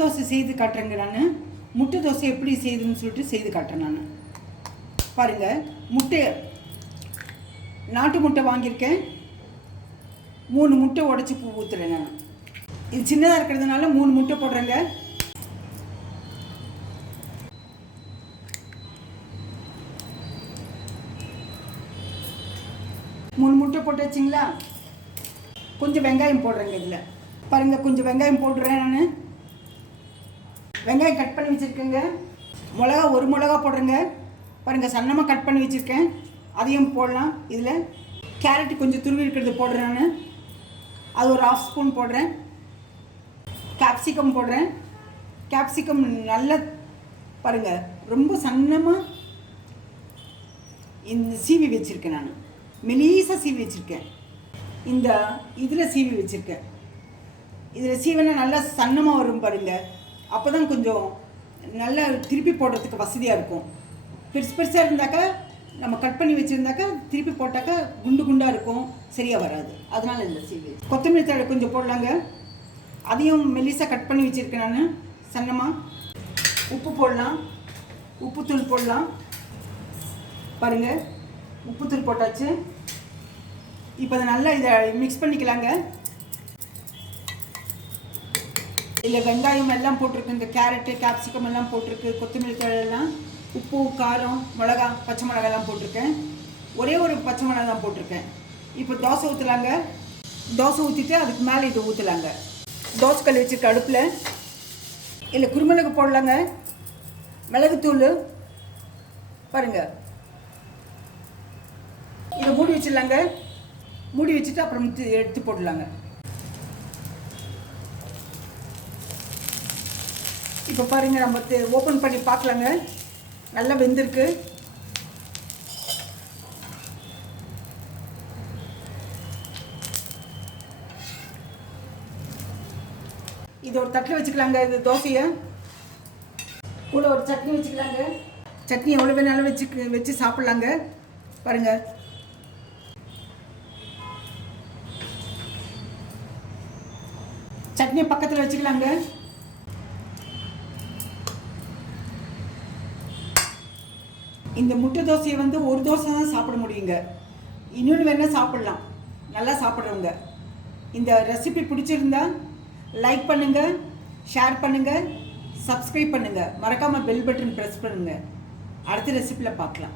தோசை செய்து காட்டுறேங்க. நான் முட்டை தோசை எப்படி செய்யுதுன்னு சொல்லிட்டு செய்து காட்டுறேன். நான் பாருங்கள், முட்டை நாட்டு முட்டை வாங்கியிருக்கேன். 3 முட்டை உடச்சி ஊற்றுறேன். நான் இது சின்னதாக இருக்கிறதுனால 3 முட்டை போடுறேங்க. மூணு முட்டை போட்டு வச்சிங்களா? கொஞ்சம் வெங்காயம் போடுறேங்க. இதில் பாருங்கள், கொஞ்சம் வெங்காயம் போடுறேன். நான் வெங்காயம் கட் பண்ணி வச்சுருக்கேங்க. மிளகா 1 மிளகா போடுறேங்க. பாருங்கள், சன்னமாக கட் பண்ணி வச்சுருக்கேன், அதையும் போடலாம். இதில் கேரட்டு கொஞ்சம் துருவி இருக்கிறது போடுறேன். நான் அது ஒரு 1/2 ஸ்பூன் போடுறேன். கேப்சிகம் போடுறேன். கேப்சிகம் நல்லா பாருங்கள், ரொம்ப சன்னமாக இந்த சீவி வச்சுருக்கேன். நான் மெலீஸாக சீவி வச்சுருக்கேன். இந்த இதில் சீவி வச்சுருக்கேன். இதில் சீவினா நல்லா சன்னமாக வரும் பாருங்கள். அப்போ தான் கொஞ்சம் நல்லா திருப்பி போடுறதுக்கு வசதியாக இருக்கும். பெருசாக இருந்தாக்கா, நம்ம கட் பண்ணி வச்சுருந்தாக்கா திருப்பி போட்டாக்கா குண்டு குண்டாக இருக்கும், சரியாக வராது. அதனால் இந்த சீவி. கொத்தமல்லி தழை கொஞ்சம் போடலாங்க. அதையும் மெல்லிசாக கட் பண்ணி வச்சுருக்கேன் நான் சன்னமாக. உப்பு போடலாம், உப்புத்தூள் போடலாம். பாருங்கள், உப்புத்தூள் போட்டாச்சு. இப்போ அதை நல்லா இதை மிக்ஸ் பண்ணிக்கலாங்க. இல்லை வெங்காயம் எல்லாம் போட்டிருக்கு, இந்த கேரட்டு கேப்சிகம் எல்லாம் போட்டிருக்கு, கொத்தமல்லி தழையெல்லாம், உப்பு காரம் மிளகா பச்சை மிளகாலாம் போட்டிருக்கேன். ஒரே ஒரு பச்சை மிளகா தான் போட்டிருக்கேன். இப்போ தோசை ஊற்றலாங்க. தோசை ஊற்றிட்டு அதுக்கு மேலே இதை ஊற்றலாங்க. தோசை கல் வச்சுருக்க அடுப்பில் இல்லை குருமிளகு போடலாங்க. மிளகுத்தூள் பாருங்கள். இதை மூடி வச்சிடலாங்க. மூடி வச்சுட்டு அப்புறம் எடுத்து போடலாங்க. இப்போ பாருங்கள், நம்ம ஓப்பன் பண்ணி பார்க்கலாங்க. நல்லா வெந்திருக்கு. இது ஒரு தட்டில் வச்சுக்கலாங்க. இது தோசையை கூட ஒரு சட்னி வச்சுக்கலாங்க. சட்னி எவ்வளோ வேணாலும் வச்சு சாப்பிட்லாங்க. பாருங்கள், சட்னி பக்கத்தில் வச்சுக்கலாங்க. இந்த முட்டை தோசையை ஒரு தோசை தான் சாப்பிட முடியுங்க. இன்னொன்று வேணால் சாப்பிட்லாம், நல்லா சாப்பிட்றவங்க. இந்த ரெசிபி பிடிச்சிருந்தா லைக் பண்ணுங்கள், ஷேர் பண்ணுங்கள், சப்ஸ்கிரைப் பண்ணுங்கள். மறக்காமல் பெல் பட்டன் ப்ரெஸ் பண்ணுங்கள். அடுத்த ரெசிபியில் பார்க்கலாம்.